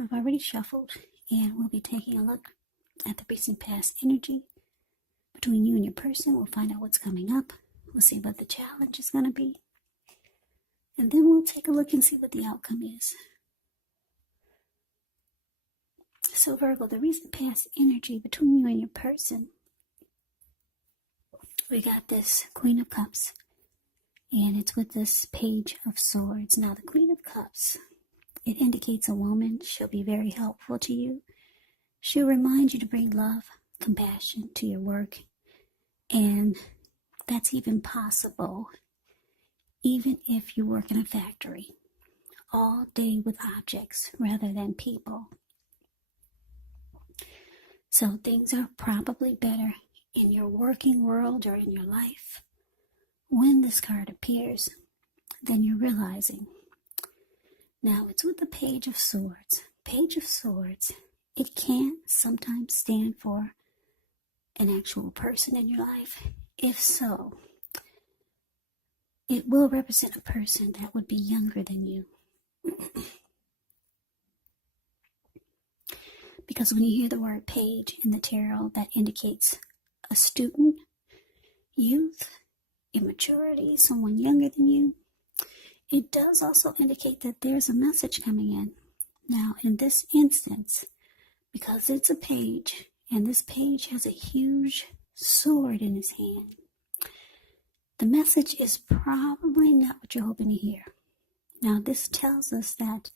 I've already shuffled, and we'll be taking a look at the recent past energy between you and your person. We'll find out what's coming up. We'll see what the challenge is going to be. And then we'll take a look and see what the outcome is. So Virgo, the recent past energy between you and your person. We got this Queen of Cups. And it's with this Page of Swords. Now the Queen of Cups, it indicates a woman. She'll be very helpful to you. She'll remind you to bring love, compassion to your work. And that's even possible even if you work in a factory all day with objects rather than people. So things are probably better in your working world or in your life when this card appears than you're realizing. Now it's with the Page of Swords. Page of Swords, it can sometimes stand for an actual person in your life. If so, it will represent a person that would be younger than you. Because when you hear the word page in the tarot, that indicates a student, youth, immaturity, someone younger than you. It does also indicate that there's a message coming in. Now, in this instance, because it's a page, and this page has a huge sword in his hand, the message is probably not what you're hoping to hear. Now, this tells us that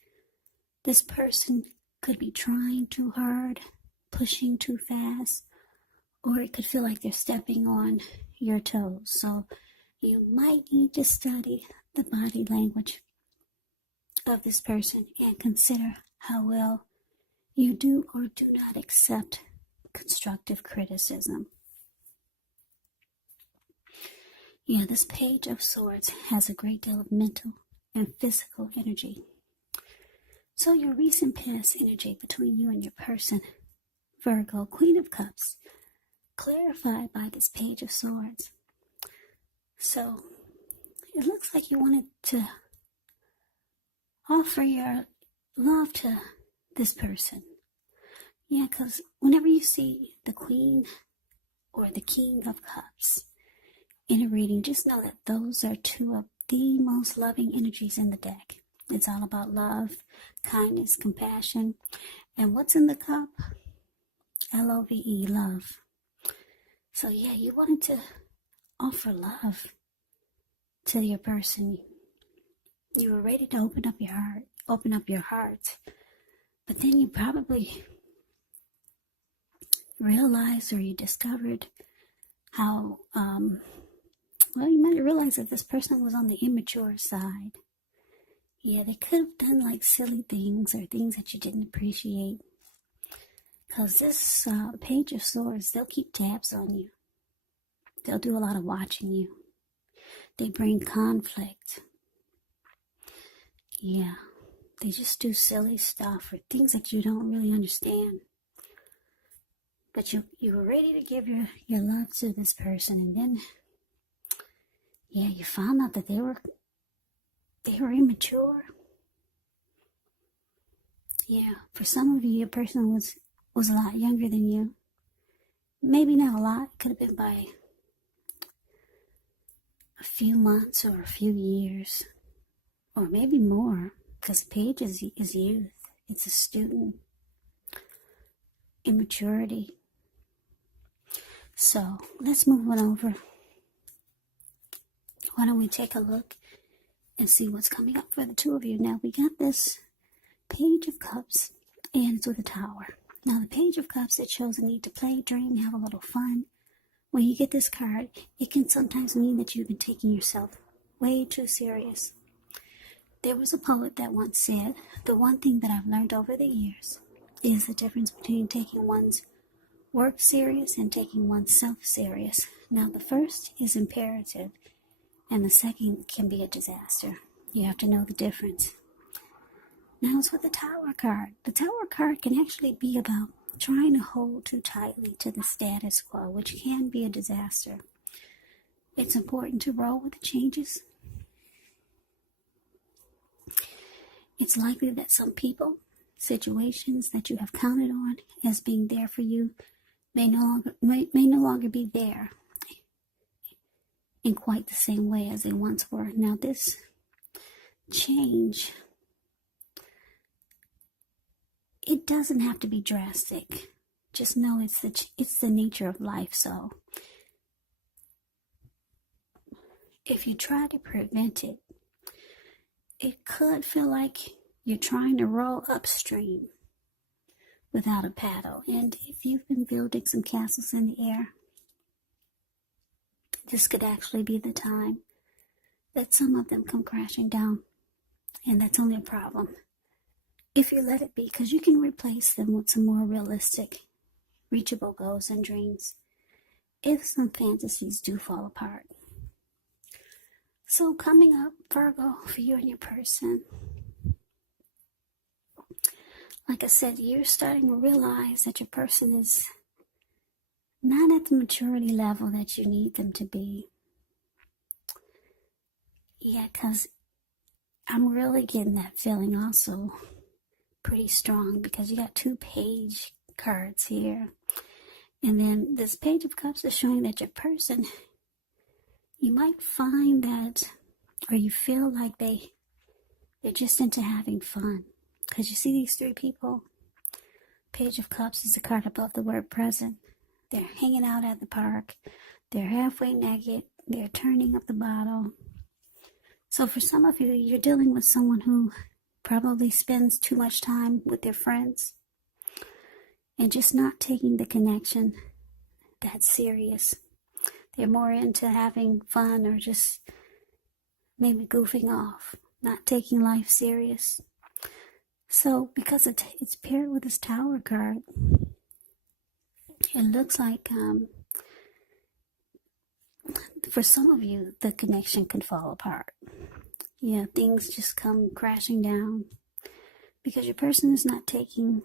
this person could be trying too hard, pushing too fast, or it could feel like they're stepping on your toes. So you might need to study the body language of this person and consider how well you do or do not accept constructive criticism. Yeah, this Page of Swords has a great deal of mental and physical energy. So your recent past energy between you and your person, Virgo, Queen of Cups, clarified by this Page of Swords. So it looks like you wanted to offer your love to this person. Yeah, because whenever you see the Queen or the King of Cups in a reading, just know that those are two of the most loving energies in the deck. It's all about love, kindness, compassion. And what's in the cup? L-O-V-E, love. So yeah, you wanted to offer love to your person. You were ready to open up your heart. But then you probably realized, or you discovered how, you might have realized that this person was on the immature side. Yeah, they could have done like silly things or things that you didn't appreciate. Because this Page of Swords, they'll keep tabs on you. They'll do a lot of watching you. They bring conflict. Yeah, they just do silly stuff or things that you don't really understand. But you were ready to give your love to this person, and then, yeah, you found out that they were immature. Yeah, for some of you, your person was a lot younger than you. Maybe not a lot. Could have been by a few months or a few years, or maybe more, because Page is youth. It's a student. Immaturity. So let's move on over. Why don't we take a look and see what's coming up for the two of you. Now, we got this Page of Cups, and it's with a Tower. Now, the Page of Cups, it shows a need to play, dream, have a little fun. When you get this card, it can sometimes mean that you've been taking yourself way too serious. There was a poet that once said, the one thing that I've learned over the years is the difference between taking one's work serious and taking oneself serious. Now, the first is imperative, and the second can be a disaster. You have to know the difference. Now it's with the Tower card. The Tower card can actually be about trying to hold too tightly to the status quo, which can be a disaster. It's important to roll with the changes. It's likely that some people, situations that you have counted on as being there for you may no longer be there in quite the same way as they once were. Now, this change, it doesn't have to be drastic. Just know it's the nature of life. So if you try to prevent it, it could feel like you're trying to row upstream without a paddle. And if you've been building some castles in the air, this could actually be the time that some of them come crashing down. And that's only a problem if you let it be, because you can replace them with some more realistic, reachable goals and dreams if some fantasies do fall apart. So coming up, Virgo, for you and your person, like I said, you're starting to realize that your person is not at the maturity level that you need them to be. Yeah, because I'm really getting that feeling also pretty strong, because you got 2 page cards here. And then this Page of Cups is showing that your person, you might find that, or you feel like they're just into having fun. Because you see these 3 people. Page of Cups is the card above the word present. They're hanging out at the park. They're halfway naked. They're turning up the bottle. So for some of you, you're dealing with someone who probably spends too much time with their friends and just not taking the connection that serious. They're more into having fun or just maybe goofing off, not taking life serious. So because it's paired with this Tower card, it looks like for some of you, the connection can fall apart. Yeah, things just come crashing down because your person is not taking,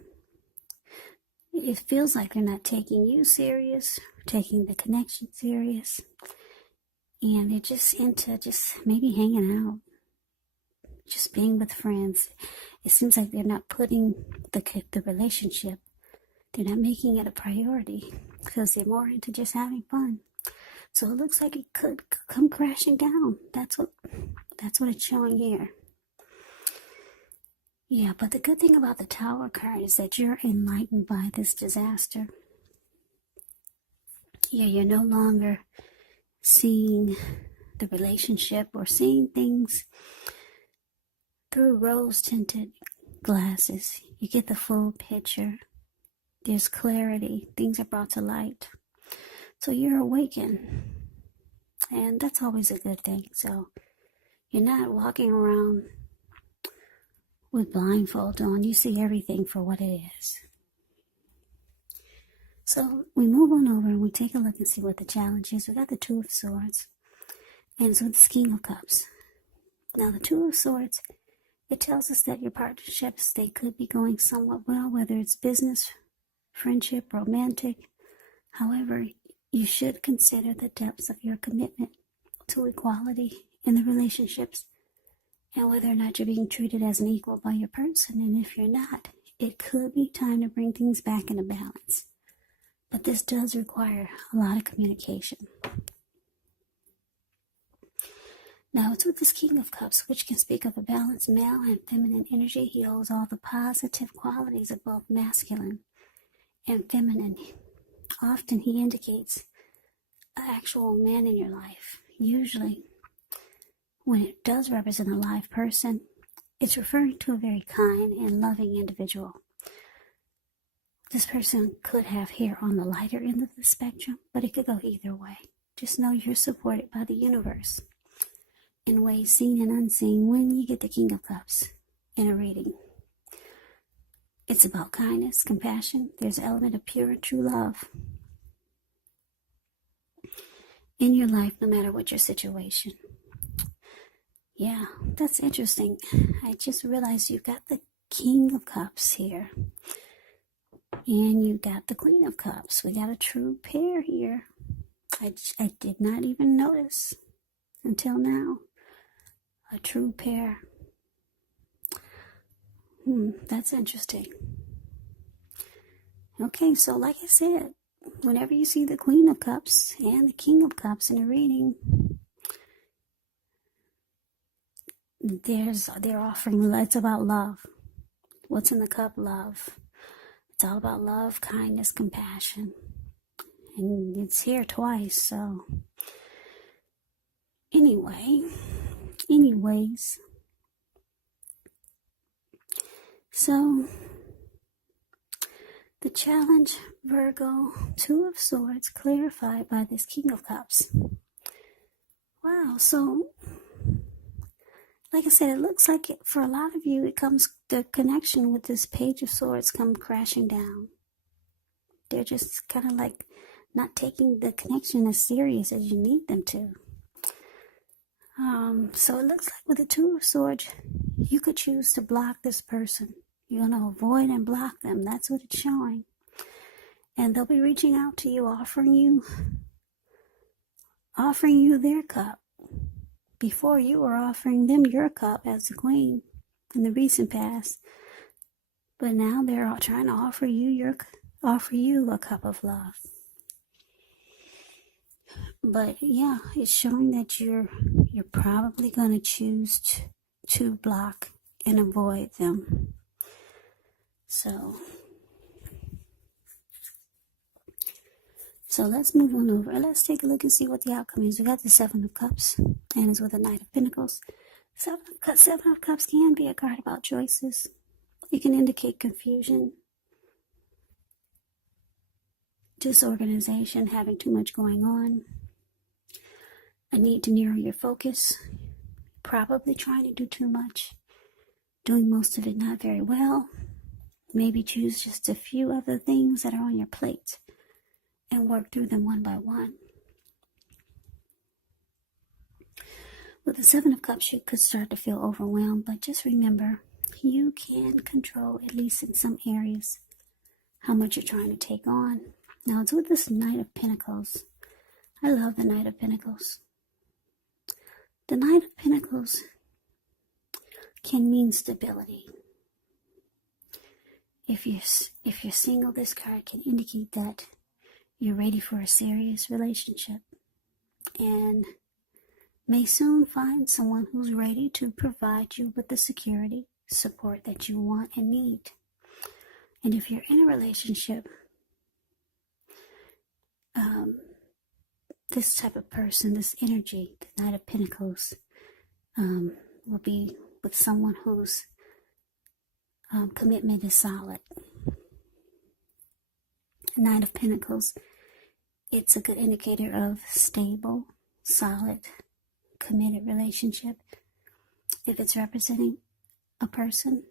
it feels like they're not taking you serious, taking the connection serious, and they're just into just maybe hanging out, just being with friends. It seems like they're not putting the relationship, they're not making it a priority because they're more into just having fun. So it looks like it could come crashing down. That's what it's showing here. Yeah, but the good thing about the Tower card is that you're enlightened by this disaster. Yeah, you're no longer seeing the relationship or seeing things through rose-tinted glasses. You get the full picture. There's clarity. Things are brought to light. So you're awakened. And that's always a good thing. So you're not walking around with blindfold on. You see everything for what it is. So we move on over and we take a look and see what the challenge is. We got the Two of Swords. And so the King of Cups. Now the Two of Swords, it tells us that your partnerships, they could be going somewhat well, whether it's business, friendship, romantic. However, you should consider the depths of your commitment to equality in the relationships and whether or not you're being treated as an equal by your person. And if you're not, it could be time to bring things back into balance. But this does require a lot of communication. Now, it's with this King of Cups, which can speak of a balanced male and feminine energy. He holds all the positive qualities of both masculine and feminine. Often he indicates an actual man in your life. Usually, when it does represent a live person, it's referring to a very kind and loving individual. This person could have hair on the lighter end of the spectrum, but it could go either way. Just know you're supported by the universe in ways seen and unseen when you get the King of Cups in a reading. It's about kindness, compassion. There's an element of pure and true love in your life, no matter what your situation. Yeah, that's interesting. I just realized you got the King of Cups here. And you got the Queen of Cups. We got a true pair here. I did not even notice until now. A true pair. That's interesting. Okay, so like I said, whenever you see the Queen of Cups and the King of Cups in a reading, they're offering, it's about love. What's in the cup? Love. It's all about love, kindness, compassion. And it's here twice, so anyways, so the challenge, Virgo, Two of Swords, clarified by this King of Cups. Wow, so like I said, it looks like for a lot of you, the connection with this Page of Swords come crashing down. They're just kind of like not taking the connection as serious as you need them to. So it looks like with the Two of Swords, you could choose to block this person. You're going to avoid and block them. That's what it's showing. And they'll be reaching out to you, offering you their cup before you were offering them your cup as the queen in the recent past. But now they're all trying to offer you a cup of love. But yeah, it's showing that you're probably going to choose to block and avoid them. So let's move on over. Let's take a look and see what the outcome is. We got the Seven of Cups, and it's with the Knight of Pentacles. Seven of Cups can be a card about choices. It can indicate confusion, disorganization, having too much going on, a need to narrow your focus, probably trying to do too much, doing most of it not very well. Maybe choose just a few of the things that are on your plate and work through them one by one. With the Seven of Cups, you could start to feel overwhelmed, but just remember, you can control, at least in some areas, how much you're trying to take on. Now, it's with this Knight of Pentacles. I love the Knight of Pentacles. The Knight of Pentacles can mean stability. If you're single, this card can indicate that you're ready for a serious relationship and may soon find someone who's ready to provide you with the security, support that you want and need. And if you're in a relationship, this type of person, this energy, the Knight of Pentacles, will be with someone whose commitment is solid. Knight of Pentacles, it's a good indicator of stable, solid, committed relationship. If it's representing a person,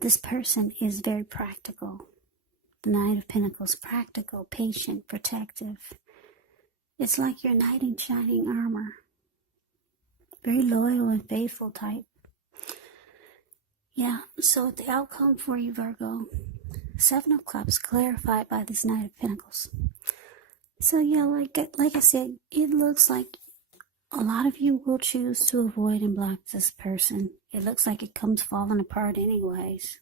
this person is very practical. The Knight of Pentacles, practical, patient, protective. It's like your knight in shining armor. Very loyal and faithful type. Yeah, so the outcome for you, Virgo, Seven of Cups, clarified by this Knight of Pentacles. So yeah, like I said, it looks like a lot of you will choose to avoid and block this person. It looks like it comes falling apart anyways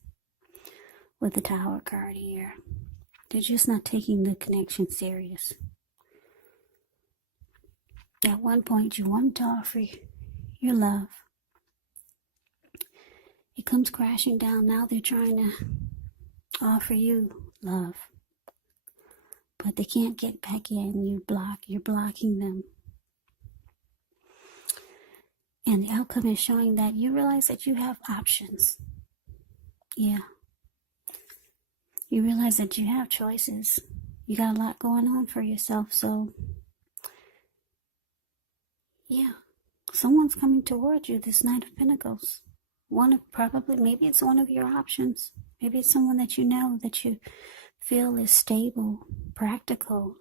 with the Tower card here. They're just not taking the connection serious. At one point, you wanted to offer your love. It comes crashing down. Now they're trying to offer you love. But they can't get back in. You're blocking them. And the outcome is showing that you realize that you have options. Yeah. You realize that you have choices. You got a lot going on for yourself, so yeah. Someone's coming towards you, this Knight of Pentacles. Maybe it's one of your options. Maybe it's someone that you know, that you feel is stable, practical,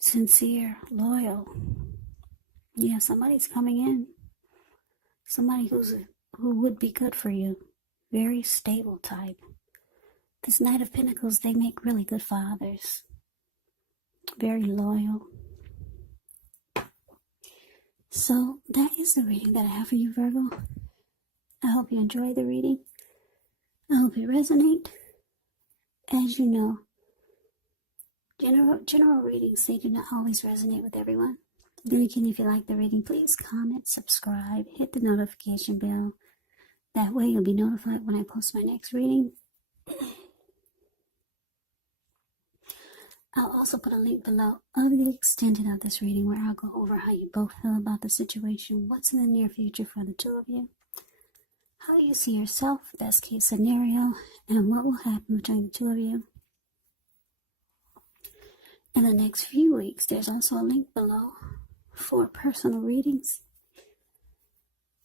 sincere, loyal. Yeah, somebody's coming in. Somebody who would be good for you. Very stable type. This Knight of Pentacles, they make really good fathers. Very loyal. So that is the reading that I have for you, Virgo. I hope you enjoy the reading. I hope it resonates. As you know, general readings, they do not always resonate with everyone. Then again, if you like the reading, please comment, subscribe, hit the notification bell. That way you'll be notified when I post my next reading. I'll also put a link below of the extended of this reading where I'll go over how you both feel about the situation, what's in the near future for the two of you, how you see yourself, best case scenario, and what will happen between the two of you. In the next few weeks, there's also a link below for personal readings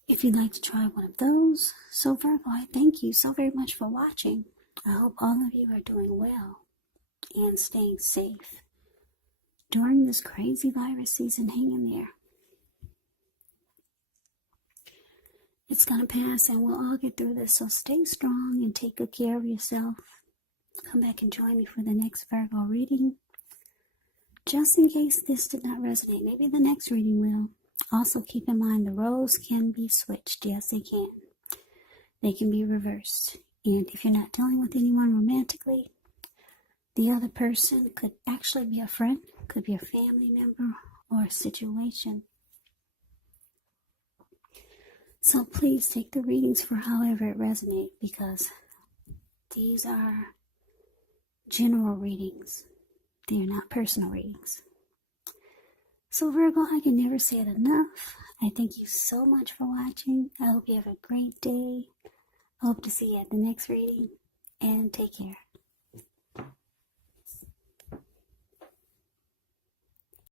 if you'd like to try one of those. So Virgo, I thank you so very much for watching. I hope all of you are doing well and staying safe during this crazy virus season. Hang in there. It's gonna pass and we'll all get through this, so stay strong and take good care of yourself. Come back and join me for the next Virgo reading. Just in case this did not resonate, maybe the next reading will. Also keep in mind the roles can be switched. Yes, they can. They can be reversed. And if you're not dealing with anyone romantically, the other person could actually be a friend, could be a family member, or a situation. So please take the readings for however it resonates, because these are general readings. They are not personal readings. So Virgo, I can never say it enough. I thank you so much for watching. I hope you have a great day. I hope to see you at the next reading, and take care.